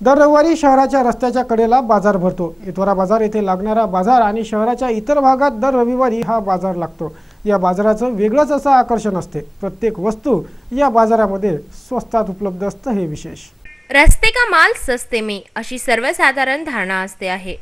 दर रविवारी शहराच्या रस्त्याच्या कडेला बाजार भरतो। इतवारा बाजार येथे लागणारा बाजार आणि शहराच्या इतर भागात दर रविवारी हा बाजार लागतो। या बाजाराचं वेगळंच असं आकर्षण असते। प्रत्येक वस्तू या बाजारामध्ये स्वस्तात उपलब्ध असते हे विशेष। रस्ते का माल सस्ते में अशी सर्वसाधारण धारणा असते आहे।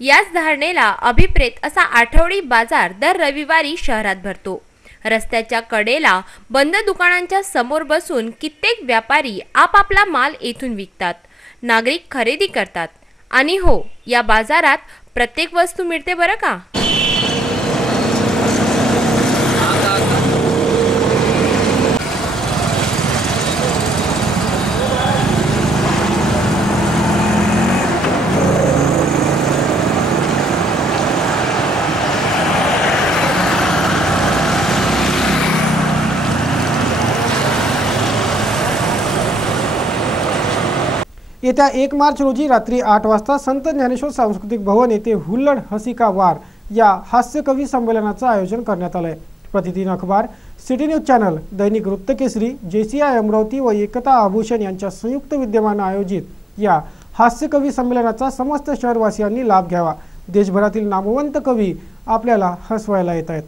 याच धारणेला अभिप्रेत असा आठवडी बाजार दर रविवारी शहरात भरतो। रस्त्याच्या कडेला बंद दुकानांच्या समोर बसून कित्येक व्यापारी आपापला माल येथून विकतात। नागरिक खरेदी करतात आणि हो, या बाजारात प्रत्येक वस्तू मिळते बरं का। येत्या 1 मार्च रोजी रात्री 8 वाजता संत ज्ञानेश्वर सांस्कृतिक भवन येथे हुल्लड़ हंसी का वार या हास्य कवी संमेलनाचं आयोजन करण्यात आलं आहे। प्रतिदिन अखबार, सिटी न्यूज चॅनल, दैनिक वृत्तकेसरी, JCI अमरावती व एकता आभूषण यांच्या संयुक्त विद्यमाने आयोजित या हास्य कवी संमेलनाचा समस्त शहरवासियांनी लाभ घ्यावा। देशभरातील नामवंत कवी आपल्याला हसवायला येत आहेत।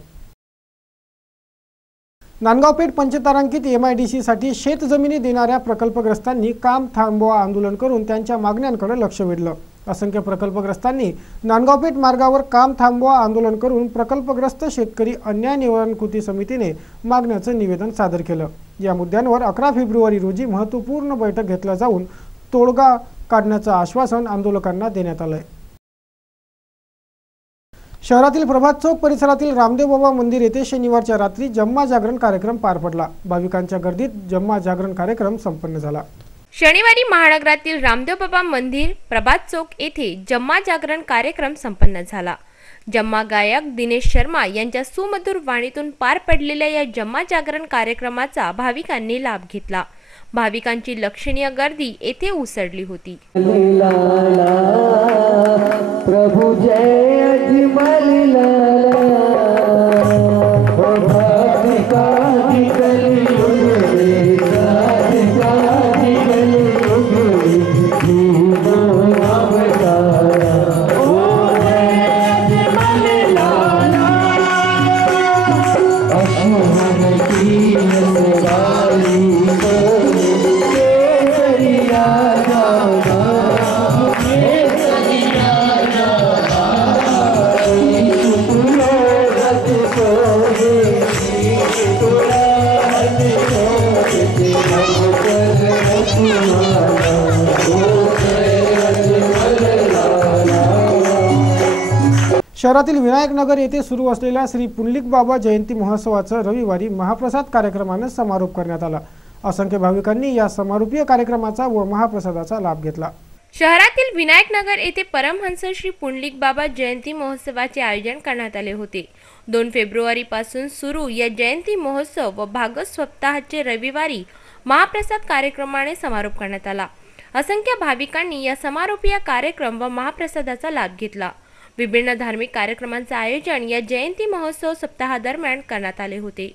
नांदगावपेठ पंचतारांकित MIDC साठी शेत जमिनी देणाऱ्या प्रकल्पग्रस्तांनी काम थांबवा आंदोलन करून त्यांच्या मागण्यांकडे लक्ष वेधलं। असंख्य प्रकल्पग्रस्तांनी नांदगावपेठ मार्गावर काम थांबवा आंदोलन करून प्रकल्पग्रस्त शेतकरी अन्याय निवारण कृती समितीने मागण्याचं निवेदन सादर केलं। या मुद्द्यांवर 11 फेब्रुवारी रोजी महत्त्वपूर्ण बैठक घेतली जाऊन तोडगा काढण्याचं आश्वासन आंदोलकांना देण्यात आलं आहे। शहरातील प्रभात चौक परिसरातील रामदेव बाबा मंदिर येथे शनिवारच्या रात्री जम्मा जागरण कार्यक्रम पार पडला। भाविकांच्या गर्दीत जम्मा जागरण कार्यक्रम संपन्न झाला। शनिवारी महानगरातील रामदेव बाबा मंदिर प्रभात चौक येथे जम्मा जागरण कार्यक्रम संपन्न झाला। जम्मा गायक दिनेश शर्मा यांच्या सुमधुर वाणीतून पार पडलेल्या या जम्मा जागरण कार्यक्रमाचा भाविकांनी लाभ घेतला। भाविकांची लक्षणीय गर्दी येथे उसळली होती। प्रभु जय शहरातील विनायक नगर येथे सुरू असलेल्या श्री पुंडलिक बाबा जयंती महोत्सवाचा रविवारी महाप्रसाद कार्यक्रमाने समारोप करण्यात आला। असंख्य भाविकांनी या समारोपीय कार्यक्रमाचा व महाप्रसादाचा लाभ घेतला। शहरातील विनायक नगर येथे परमहंस श्री पुंडलिक बाबा जयंती महोत्सवाचे आयोजन करण्यात आले होते। 2 फेब्रुवारी पासून सुरू या जयंती महोत्सव व भागवत सप्ताहाचे रविवारी महाप्रसाद कार्यक्रमाने समारोप करण्यात आला। असंख्य भाविकांनी या समारोपीय कार्यक्रम व महाप्रसादाचा लाभ घेतला। विभिन्न धार्मिक कार्यक्रमांचे आयोजन या जयंती महोत्सव सप्ताहादरम्यान करण्यात आले होते।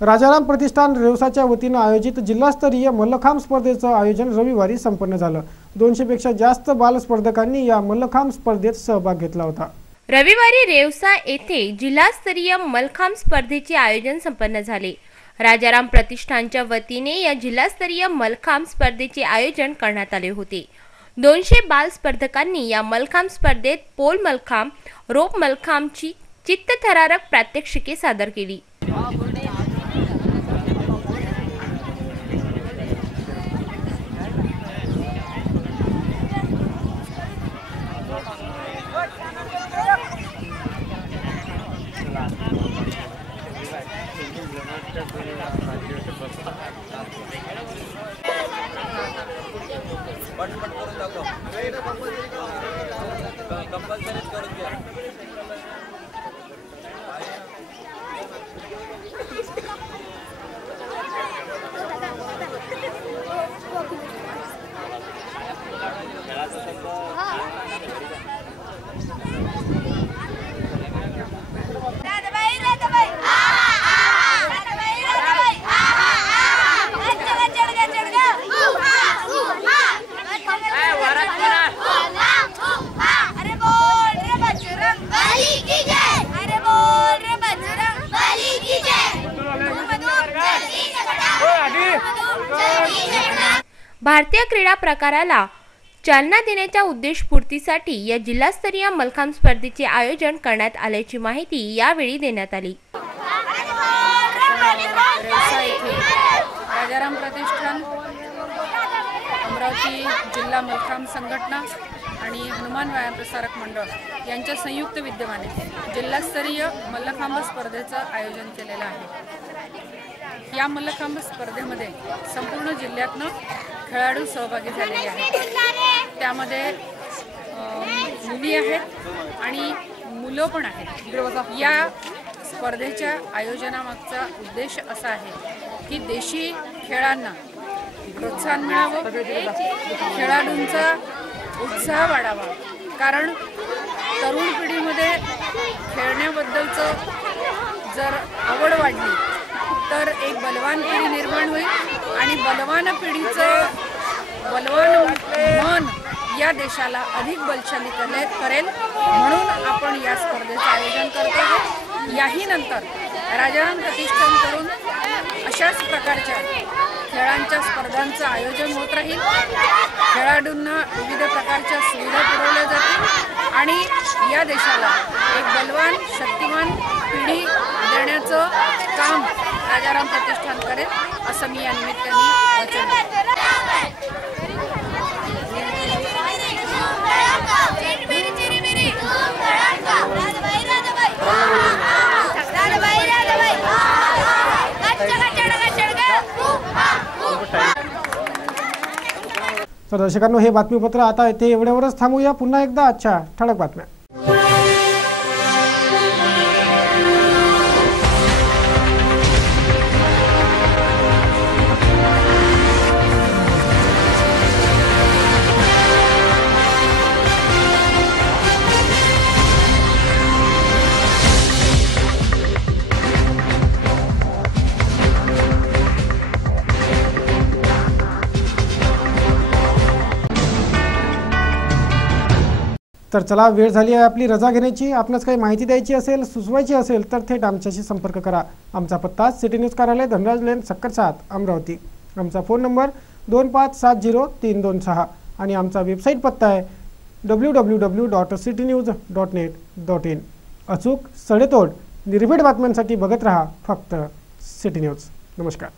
राजाराम प्रतिष्ठान रेवसाच्या वतीने आयोजित जिल्हास्तरीय मल्लखांब स्पर्धेचं आयोजन रविवारी संपन्न झालं। 200 पेक्षा जास्त बाल स्पर्धकांनी या मल्लखांब स्पर्धेत सहभाग घेतला होता। रविवारी रेवसा येथे जिल्हास्तरीय मल्लखांब स्पर्धेचे आयोजन संपन्न झाले। राजाराम प्रतिष्ठानच्या वतीने या जिल्हास्तरीय मल्लखांब स्पर्धेचे आयोजन करण्यात आले होते। 200 बाल स्पर्धकांनी या मल्लखांब स्पर्धेत पोल मल्लखांब, रोप मल्लखांबची चित्तथरारक प्रात्यक्षिके सादर केली। भारतीय क्रीडा प्रकाराला चालना देण्याच्या उद्देशपूर्तीसाठी या जिल्हास्तरीय मल्लखांब स्पर्धेचे आयोजन करण्यात आल्याची माहिती यावेळी देण्यात आली। राजाराम प्रतिष्ठान, अमरावती जिल्हा मल्लखांब संघटना आणि हनुमान व्यायाम प्रसारक मंडळ यांच्या संयुक्त विद्यमाने जिल्हास्तरीय मल्लखांब स्पर्धेचं आयोजन केलेलं आहे। या मल्लखांब स्पर्धेमध्ये संपूर्ण जिल्ह्यातनं खेळाडू सहभागी झालेले आहेत। त्यामध्ये मुली आहेत आणि मुलं पण आहेत। या स्पर्धेच्या आयोजनामागचा उद्देश असा आहे की देशी खेळांना प्रोत्साहन मिळावं, खेळाडूंचा उत्साह वाढावा, कारण तरुण पिढीमध्ये खेळण्याबद्दलचं जर आवड वाढली तर एक बलवान पिढी निर्माण होईल आणि बलवान पिढीचं बलवान मन या देशाला अधिक बलशाली करेल। म्हणून आपण या स्पर्धेचं आयोजन करतो आहोत। याही नंतर राजाराम प्रतिष्ठानकडून अशाच प्रकारच्या खेळांच्या स्पर्धांचं आयोजन होत राहील। खेळाडूंना विविध प्रकारच्या सुविधा पुरवल्या जातील आणि या देशाला एक बलवान शक्तिमान पिढी देण्याचं काम राजाराम प्रतिष्ठान करेल, असं मी या निमित्ताने वचन देते। तर दर्शकांनो, हे बातमीपत्र आता इथे एवढ्यावरच थांबूया। पुन्हा एकदा आजच्या ठळक बातम्या। तर चला, वेळ झाली आहे आपली रजा घेण्याची। आपणास काही माहिती द्यायची असेल, सुचवायची असेल तर थेट आमच्याशी संपर्क करा। आमचा पत्ता सिटी न्यूज कार्यालय, धनराज लेन, सक्कर 7, अमरावती। आमचा फोन नंबर 25703226 आणि आमचा वेबसाईट पत्ता आहे www.citynews.net.in। अचूक, सडेतोड, निर्भीड बातम्यांसाठी बघत रहा फक्त सिटी न्यूज। नमस्कार।